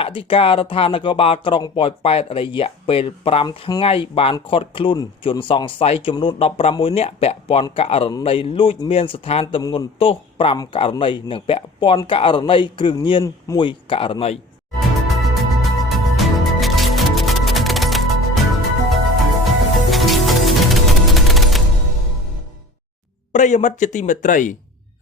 អធិការរដ្ឋាភិបាលក្រុងប៉ោយប៉ែតរយៈពេល5ថ្ងៃបានឃាត់ខ្លួនជនសង្ស័យចំនួន16នាក់ពាក់ព័ន្ធករណីលួចមានស្ថានទម្ងន់ទោស5ករណីនិងពាក់ព័ន្ធករណីគ្រឿងញៀន1ករណីប្រិយមិត្តជាទីមេត្រី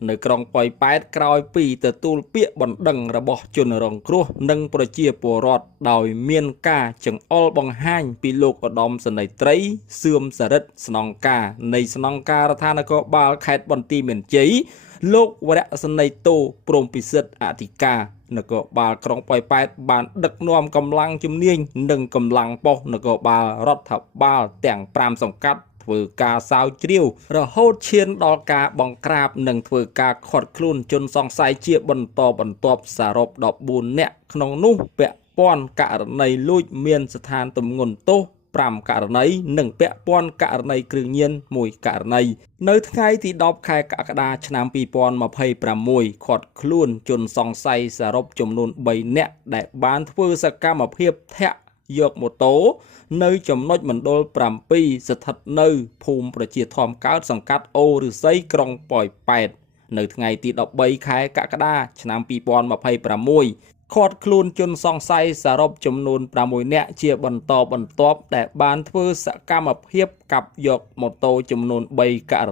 នៅក្រុងប៉ោយប៉ែតក្រោយពីទទួលពាក្យបណ្ដឹងរបស់ជនរងគ្រោះនិងប្រជាពលរដ្ឋដោយមានការចង្អុលបង្ហាញពីលោកឧត្តមសេនីយ៍ត្រីសឿមសរិទ្ធស្នងការនៃស្នងការរដ្ឋាភិបាលខេត្តបន្ទាយមានជ័យលោកវរៈសេនីយ៍តូព្រំពិសិដ្ឋអធិការនគរបាលក្រុងប៉ោយប៉ែតបានដឹកនាំកម្លាំងជំនាញនិងកម្លាំងប៉ុស្តិ៍នគរបាលរដ្ឋបាលទាំង5សង្កាត់ធ្វើការស្រាវជ្រាវរហូតឈានដល់ការបង្ក្រាបនិងធ្វើការឃាត់ខ្លួនជនសង្ស័យជាបន្តបន្ទាប់សរុប14នាក់ក្នុងនោះពាក់ព័ន្ធករណីលួចមានស្ថានទម្ងន់ទោស5ករណីនិងពាក់ព័ន្ធករណីគ្រឿងញៀន1ករណីនៅថ្ងៃទី10ខែកក្កដាឆ្នាំ2026ឃាត់ខ្លួនជនសង្ស័យសរុបចំនួន3នាក់ដែលបានធ្វើសកម្មភាពធាក់យកម៉ូតូនៅចំណុចមណ្ឌល7ស្ថិតនៅភូមិប្រជាធម្មកើតសង្កាត់អូឫស្សីក្រុងប៉ោយប៉ែតនៅថ្ងៃទី13ខែកក្កដាឆ្នាំ2026ឃាត់ខ្លួនជនសង្ស័យសរុបចំនួន6នាក់ជាបន្តបន្ទាប់ដែលបានធ្វើសកម្មភាពកាប់យកម៉ូតូចំនួន3ករ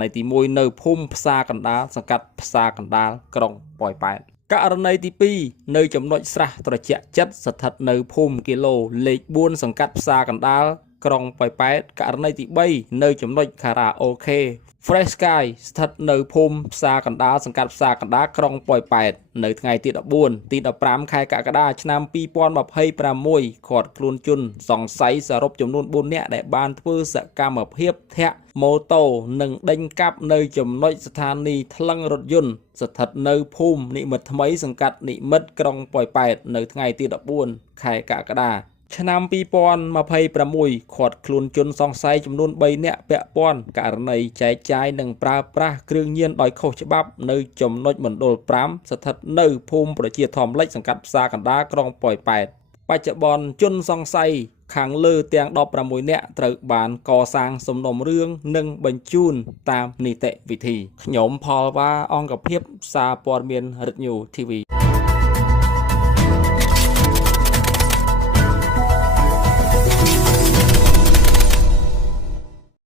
ណីទី1នៅភូមិផ្សារកណ្ដាលសង្កាត់ផ្សារកណ្ដាលក្រុងប៉ោយប៉ែតករណីទី2នៅចំណុចស្រះត្រជាក់ចិត្តស្ថិតនៅភូមិគីឡូលេខ4សង្កាត់ផ្សារកណ្ដាលក្រុងប៉ោយប៉ែតករណីទី3នៅចំណុចខារ៉ាអូខេ Fresh Sky ស្ថិតនៅភូមិផ្សារកណ្ដាលសង្កាត់ផ្សារកណ្ដាលក្រុងប៉ោយប៉ែតនៅថ្ងៃទី14ទី15ខែកក្កដាឆ្នាំ2026ឃាត់ខ្លួនជនសង្ស័យសរុបចំនួន4នាក់ដែលបានធ្វើសកម្មភាពធាក់ម៉ូតូនិងដេញកាប់នៅចំណុចស្ថានីយ៍ថ្លឹងរថយន្តស្ថិតនៅភូមិនិមិត្តថ្មីសង្កាត់និមិត្តក្រុងប៉ោយប៉ែតនៅថ្ងៃទី14ខែកក្កដាឆ្នាំ2026ឃាត់ខ្លួនជនសង្ស័យចំនួន3នាក់ពាក់ព័ន្ធករណីចែកចាយនិងប្រើប្រាស់គ្រឿងញៀនដោយខុសច្បាប់នៅចំណុចមណ្ឌល5ស្ថិតនៅភូមិប្រជាធម្មលិចសង្កាត់ផ្សារកណ្ដាលក្រុងប៉ោយប៉ែតបច្ចុប្បន្នជនសង្ស័យខាងលើទាំង16នាក់ត្រូវបានកសាងសំណុំរឿងនិងបញ្ជូនតាមនីតិវិធីខ្ញុំផលវ៉ាអង្គភាពសារព័ត៌មានរិទ្ធញូ TV